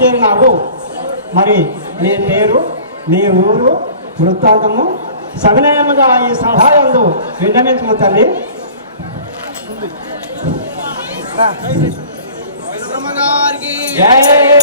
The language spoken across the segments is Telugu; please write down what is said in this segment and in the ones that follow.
చేరినావు. మరి నీ పేరు నీ ఊరు వృత్తాంతము సవినయముగా ఈ సభాయందు విన్నవించము తల్లి. జై.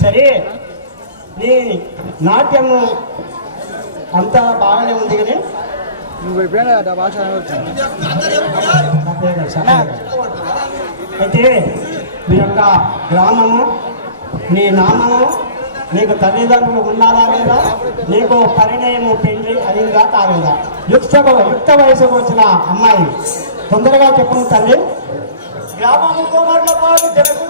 సరే నీ నాట్యము అంతా బాగానే ఉంది కానీ నువ్వు ఆ భాష అయితే మీ యొక్క గ్రామము నీ నామము నీకు తల్లిదండ్రులు ఉన్నారా లేదా? నీకు పరిణయము పెళ్ళి అదిగా కాలేదా? యుక్త యుక్త వయసుకు వచ్చిన అమ్మాయి తొందరగా చెప్పండి తల్లి. గ్రామము కుమారుల పాలు జనకురుచిన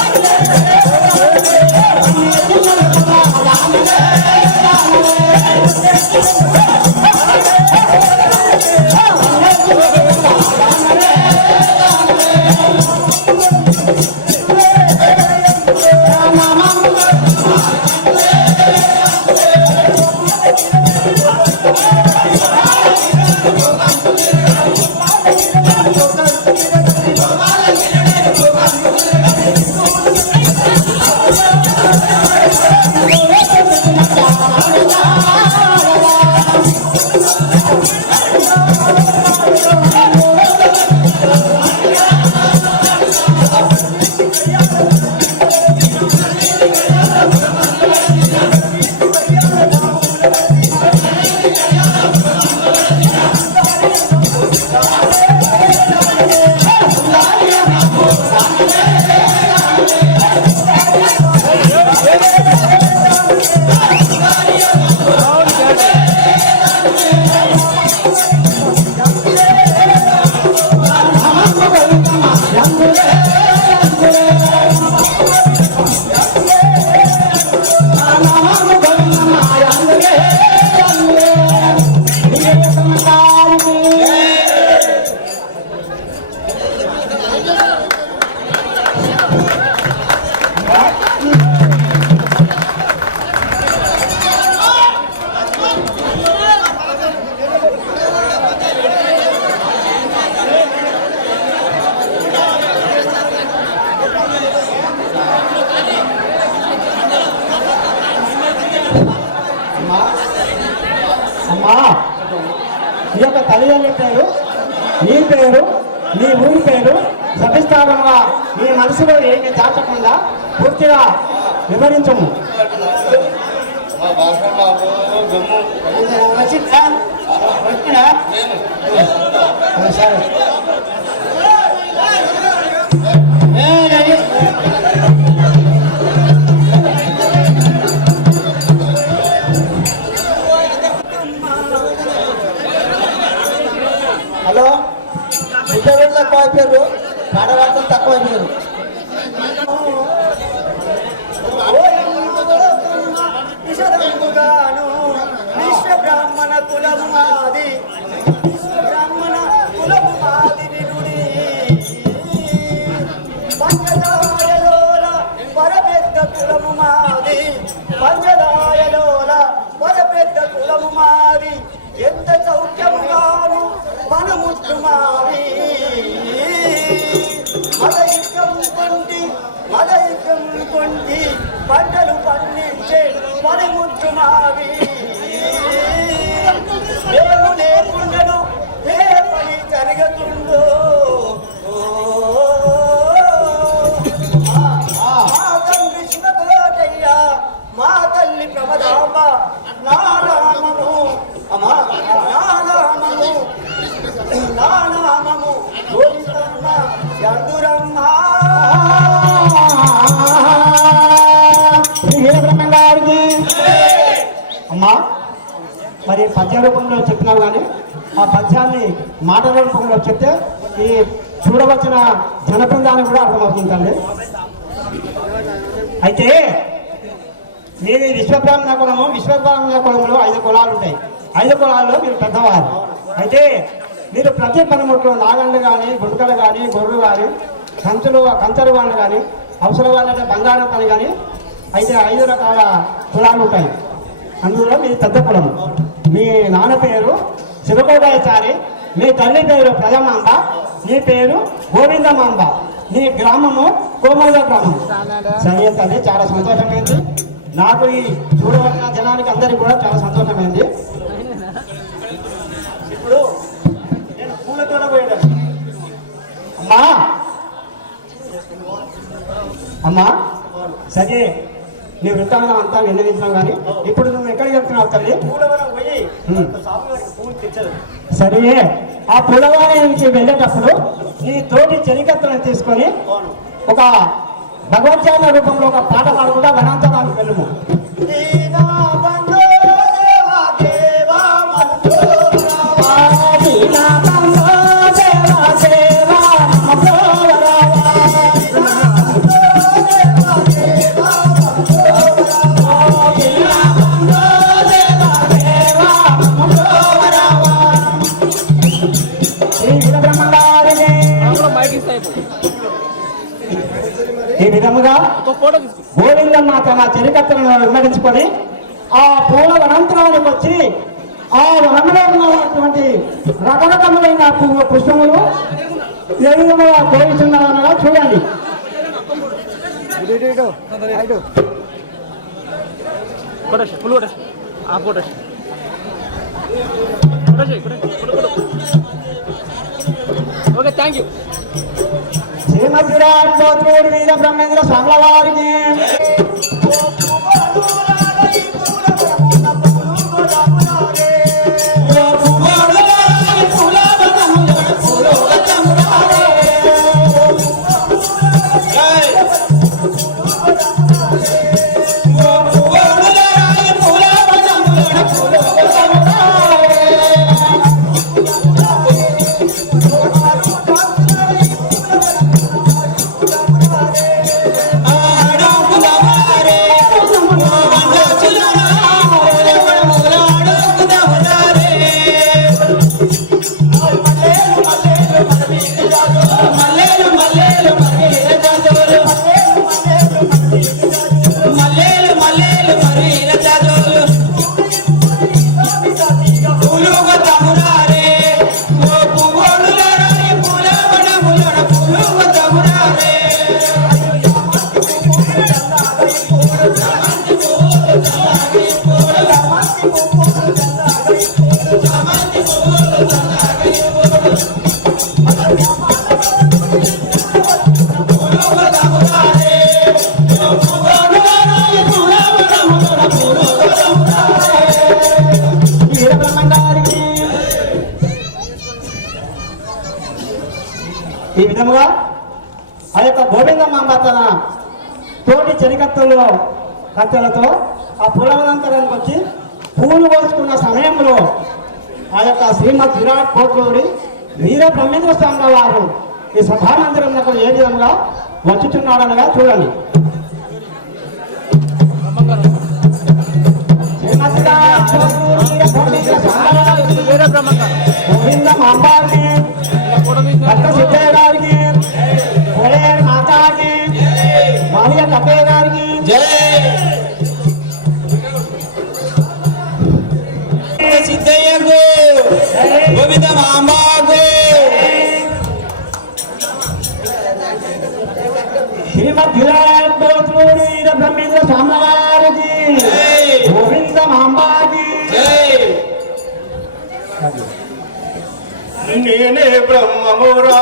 ఈ యొక్క తల్లిదండ్రుల పేరు నీ పేరు నీ ఊరి పేరు సవిస్తారంగా నీ మనసులో ఏమి దాచకుండా పూర్తిగా వివరించము? సరే. అయిపోయారు. పాడవాళ్ళతో తక్కువ అయిపోయారు. విశ్వ బ్రాహ్మణ కులము మాది విశ్వ బ్రాహ్మణ కులము మాది వినుడి పంచదాయలోల పరపెద్ద కులము మాది. పంచదాయలోల పరపెద్ద కులము మాది ఎంత సౌఖ్యముగాను మనముత్తు మాది మదయికం కొండి పంటలు పండించే పనిముట్టు మావి మేము లేకుండను ఏ పని జరగతుందో. మా తండ్రి శివకోటయ్య మా తల్లి ప్రమదామ నారామము అమ్మా నారామము నానామము గోవిందమ్మ చందురమ్మ అమ్మా. మరి పద్య రూపంలో చెప్పినావు కానీ ఆ పద్యాన్ని మాటల రూపంలో చెప్తే ఈ చూడవచ్చిన జనబృందాన్ని కూడా అర్థమవుతుందండి అయితే నేను విశ్వబ్రాహ్మణ కులము విశ్వబ్రాహ్మణ కులంలో ఐదు కులాలు ఉంటాయి. ఐదు కులాల్లో మీరు పెద్దవారు. అయితే మీరు ప్రతి పనిముట్లు నాగండ్లు కానీ గుంటలు కానీ గొర్రెలు కానీ కంచులు కంచరు వాళ్ళు కానీ అవసరం వాళ్ళంటే బంగారం పని కానీ అయితే ఐదు రకాల కులాలు ఉంటాయి. అందులో మీ పెద్ద కులం మీ నాన్న పేరు శివకోటాచారి మీ తల్లి పేరు ప్రజమాంబ మీ పేరు గోవిందమాంబ. మీ గ్రామము కోమల గ్రామం. సరే తల్లి చాలా సంతోషమైంది. నాకు ఈ చూడవలసిన జనానికి అందరికి కూడా చాలా సంతోషమైంది. ఇప్పుడు నేను పూలతో పోయాడు అమ్మా! అమ్మా! సరే నీ వృత్తాంతం అంతా విన్నవించినావు కానీ ఇప్పుడు నువ్వు ఎక్కడికి వెళ్తున్నావు తల్లి? సరే. ఆ పులవానికి వెళ్ళేటప్పుడు నీ తోటి చెలికత్తలను తీసుకొని ఒక భగవద్ధ్యాన రూపంలో ఒక పాట పాడుకుంటా వనాంతరానికి వెళ్ళము. ఈ విధముగా గోవిందమ్మ తన చరికత్తలను విమరించుకొని ఆ పూల వనంతరానికి వచ్చి ఆ వనంలో ఉన్నటువంటి రకరకములైన పువ్వు పుష్పములు ఏ విధముగా కోరుతున్నారనగా చూడండి. ఇటు ఇటు ఇటు okay thank you Srimad Virat Brahmendra Swami వారికి చెరికత్తుల్లో కత్తెలతో ఆ పులవలంకరానికి వచ్చి పూలు కోసుకున్న సమయంలో ఆ యొక్క శ్రీమద్ విరాట్ కోట్లూరి వీర బ్రహ్మేంద్ర స్వామి వారు ఈ సభామందిరంలో ఏ విధంగా వచ్చుచున్నాడనగా చూడండి. గోవిందం భక్త సిద్ధయ్య గారికి మాతాకి మాలియ కప్పయ్య గారికి సిద్ధయ్యకు గోవింద మాంబాకు. శ్రీమద్ వీర బ్రహ్మేంద్ర స్వామివారికి గోవింద మాంబాకి. నేనే బ్రహ్మమురా.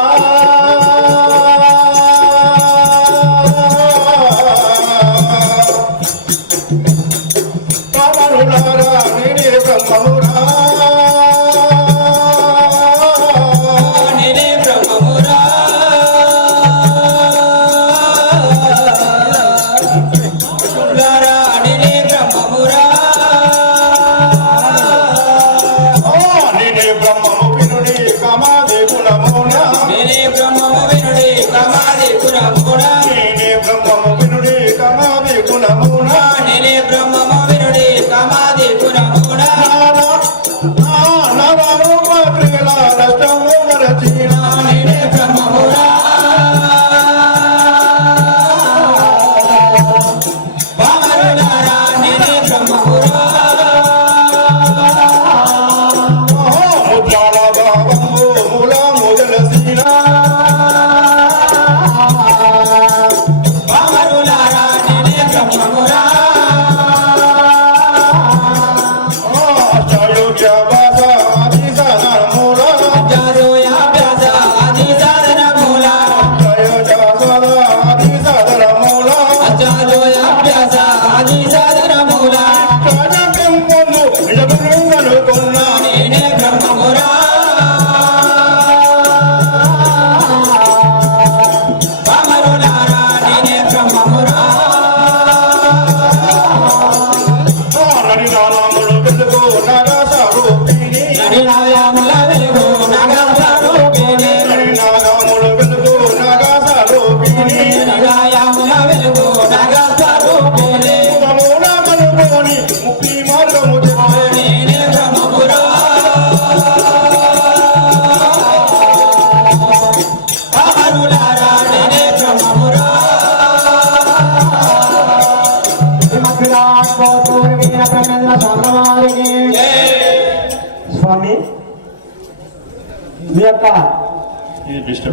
మీ యొక్క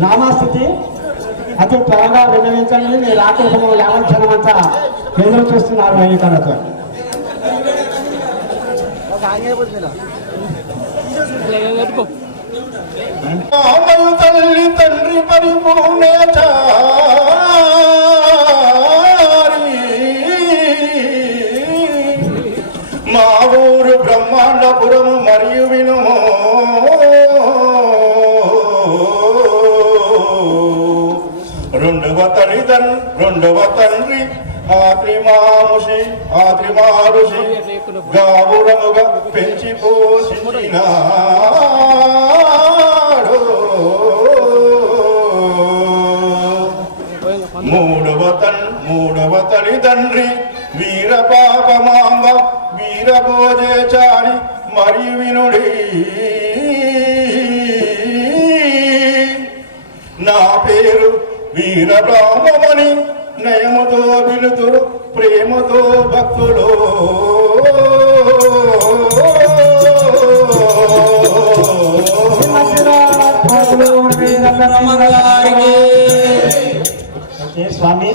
నామాస్థితి. అతి త్వరగా విన్నవించండి మీ రాకోసము యావత్ అంతా ఎదురు చూస్తున్నారు ఎన్నికలతో ఎత్తుకో తల్లి తండ్రి పరిపూర్ణచారి రెండవ తల్లిదన్ రెండవ తండ్రి ఆత్రిమాముషి ఆత్రిమారుషి గావురముగా పెంచి పోషించినాడు. మూడవ తన్ మూడవ తల్లిదండ్రి వీర పాపమాంబ వీర భోజేచారి మరి వినుడి. నా పేరు వీర బ్రాహ్మణి నయముతో పిలుతురు ప్రేమతో భక్తులు. వీర స్వామి.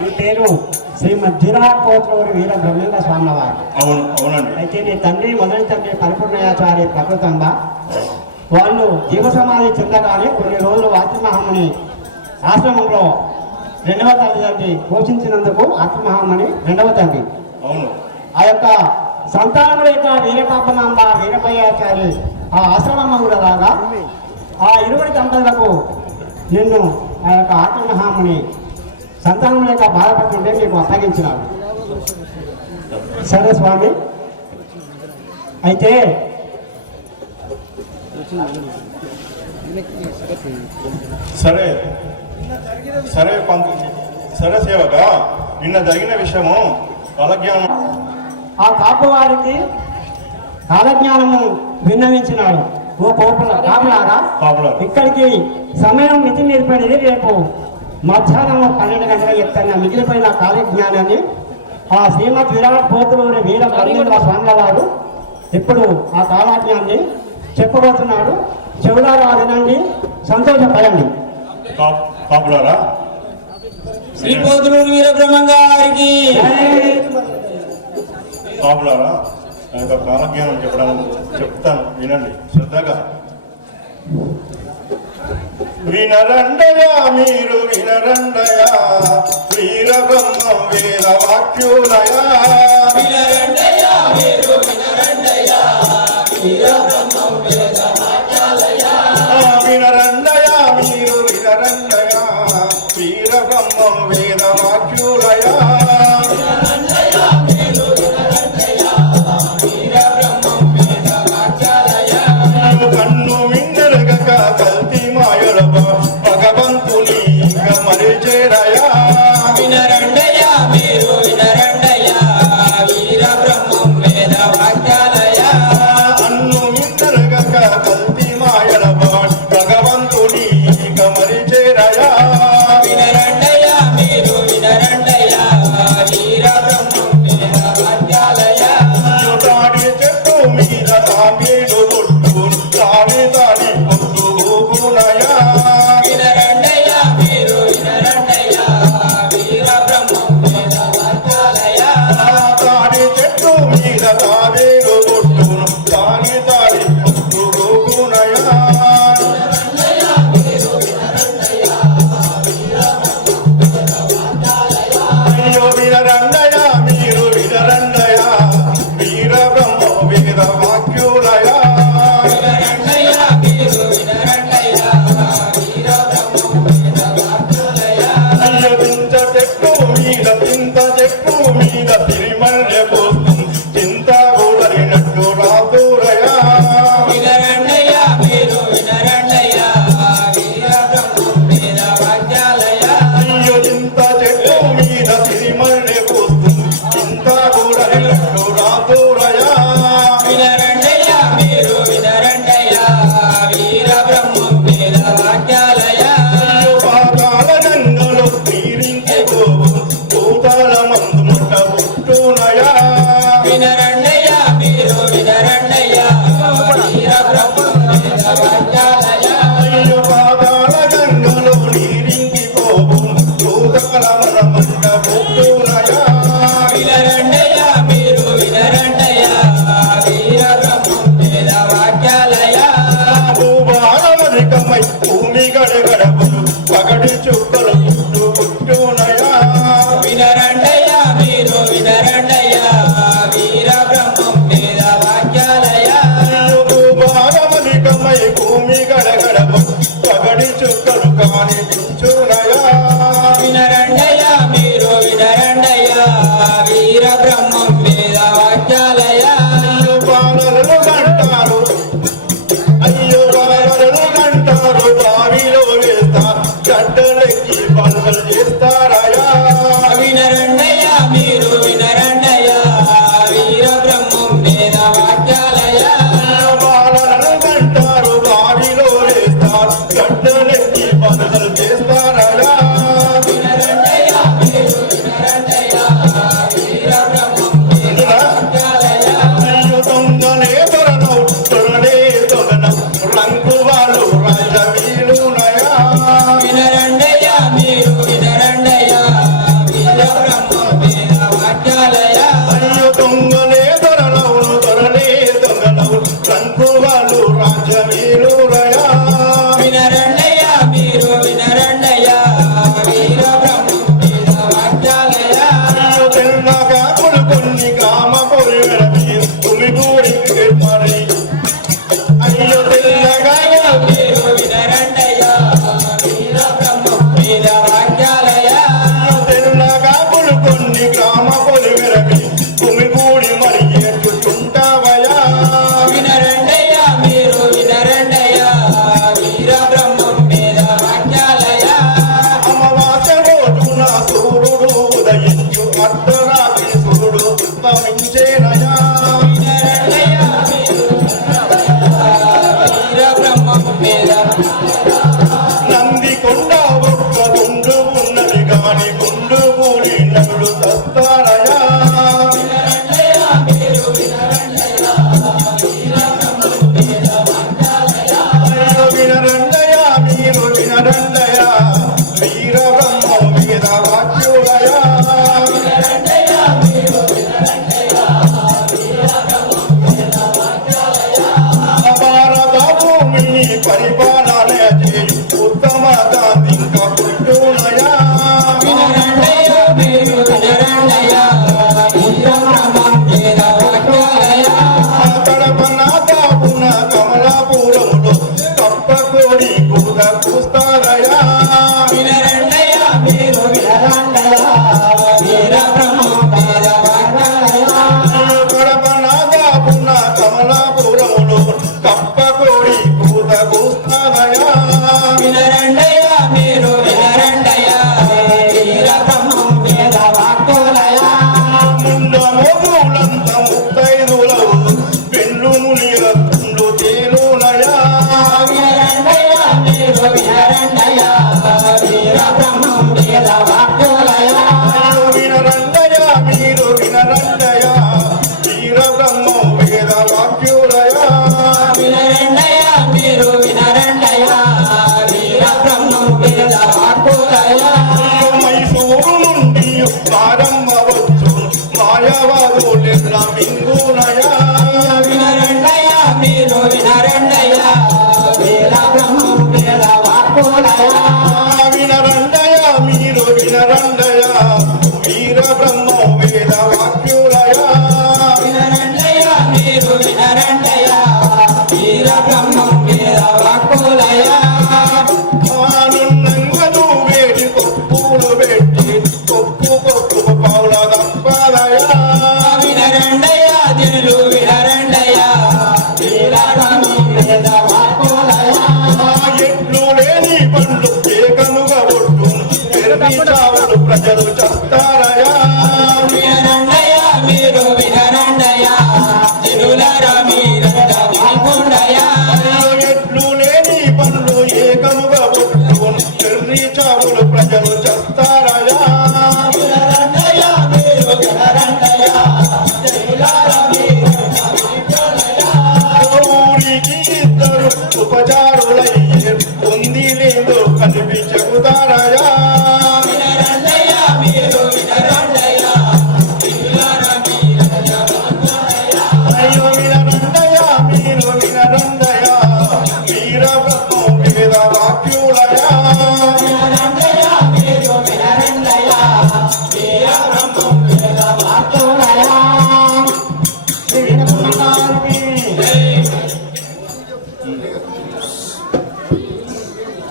మీ పేరు శ్రీమద్ విరాట్ కోట్లూరి వీర బ్రహ్మేంద్ర స్వామివారు. అవును అవునండి. అయితే నీ తండ్రి మొదటి తండ్రి పరిపూర్ణయాచారి ప్రకృతంబ? వాళ్ళు జీవసమాధి చెందగానే కొన్ని రోజులు వాత్మహాముని ఆశ్రమంలో రెండవ తల్లిదండ్రి పోషించినందుకు ఆత్మహామని రెండవ తండ్రి. అవును. ఆ యొక్క సంతానం యొక్క వీరపాపనాంబ వీరపయ్యాచారి ఆ ఆశ్రమం కూడా ఆ ఇరువురి దంపతులకు నిన్ను ఆ యొక్క ఆత్మహామని సంతానం లేక బాధపడుతుంటే మీకు అప్పగించినాడు సరే స్వామి. అయితే సరే. సరే పంపు. సరే సేవక నిన్న జరిగిన విషయము కాలజ్ఞానం ఆ కాపువారికి కాలజ్ఞానము విన్నవించినాడు. ఓ కోపల కాపులారా ఇక్కడికి సమయం మితి మీరిపోయినది రేపు మధ్యాహ్నం పన్నెండు గంటల ఎత్తన మిగిలిపోయిన కాలజ్ఞానాన్ని ఆ శ్రీమతి విరాట్ పోతులు వీర స్వామి వారు ఇప్పుడు ఆ కాలజ్ఞాన్ని చెప్పబోతున్నాడు. చెవులారా వినండి సంతోషపడండి. కాపులారా శ్రీ గారికి. యొక్క ప్రాణజ్ఞానం చెప్పడానికి చెప్తాను వినండి శ్రద్ధగా. వినరండయా మీరు వినరండయా? వీరబ్రహ్మం వీర వాక్యులయా? వినరండయా మీరు వినరండయా? వినరందయా మీరు వినరందయా వీరబ్రహ్మం దీపం చేస్తారా మీరు no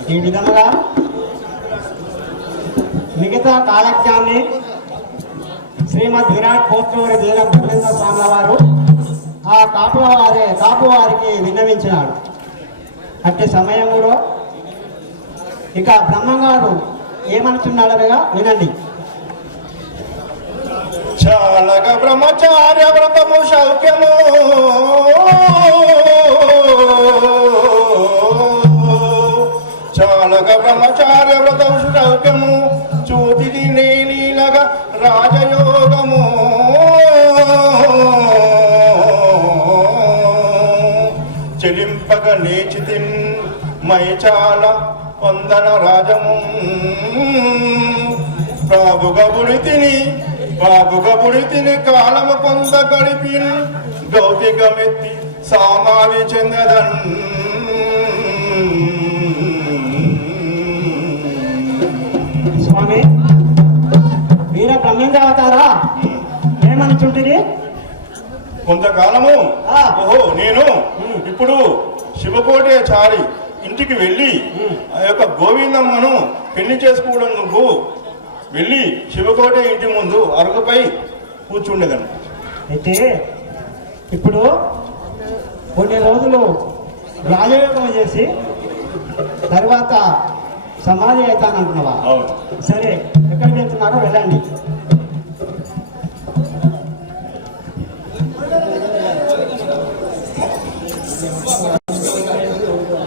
ఈ విధంగా మిగతా కాలక్ష్యాన్ని శ్రీమద్ విరాట్ కోట్లూరి వీర భద్రేంద్ర స్వామి వారు ఆ కాపు వారి కాపు వారికి విన్నవించినాడు అట్టి సమయంలో ఇక బ్రహ్మంగారు ఏమనుచున్నాడనగా వినండి. చాలక బ్రహ్మచార్య వ్రతము సౌఖ్యము చాలక బ్రహ్మచార్య వ్రతము సౌఖ్యము చూతిది నేనీలగ రాజయోగము. చెలింపక నేచితిన్ మైచాల పొందన రాజము. బాబుగా బుడితిని బాబుగా బుడితిని కాలము కొంత గడిపి గౌతికమెత్తి సామాధి చెందదన్. స్వామి వీర బ్రహ్మేంద్ర అవతారా? ఏమనుచుంటిరి? కొంతకాలము. ఓహో నేను ఇప్పుడు శివకోటే చారి ఇంటికి వెళ్ళి ఆ యొక్క గోవిందమ్మను పెళ్ళి చేసుకోవడం నువ్వు వెళ్ళి శివకోట ఇంటి ముందు అరుగుపై కూర్చుండేదను అయితే ఇప్పుడు కొన్ని రోజులు రాజయోగం చేసి తర్వాత సమాధి అవుతానంటున్నావా సరే ఎక్కడికి వెళ్తున్నారో వెళ్ళండి.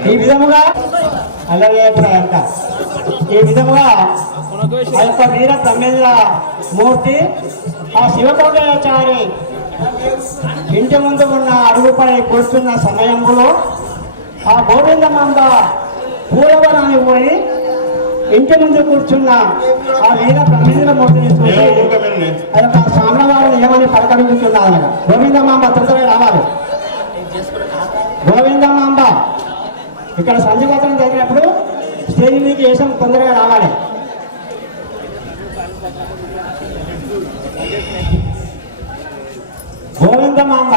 ఈ విధముగా అలాగే అంట ఈ విధముగా ఆ యొక్క వీర తమిళ మూర్తి ఆ శివకోటయాచారి ఇంటి ముందు ఉన్న అడుగుపై కూర్చున్న సమయంలో ఆ గోవిందమాంబ పూలవనాన్ని పోయి ఇంటి ముందు కూర్చున్న ఆ వీర బ్రహ్మేంద్ర మూర్తిని చూసి. ఆ యొక్క ఏమని పలకరించుతున్నారు గోవిందమాంబ తొందరగా రావాలి. గోవిందమాంబ ఇక్కడ సంధిపత్రం జరిగినప్పుడు స్టేజ్ మీదకి వేసం తొందరగా రావాలి. గోవిందమాంబ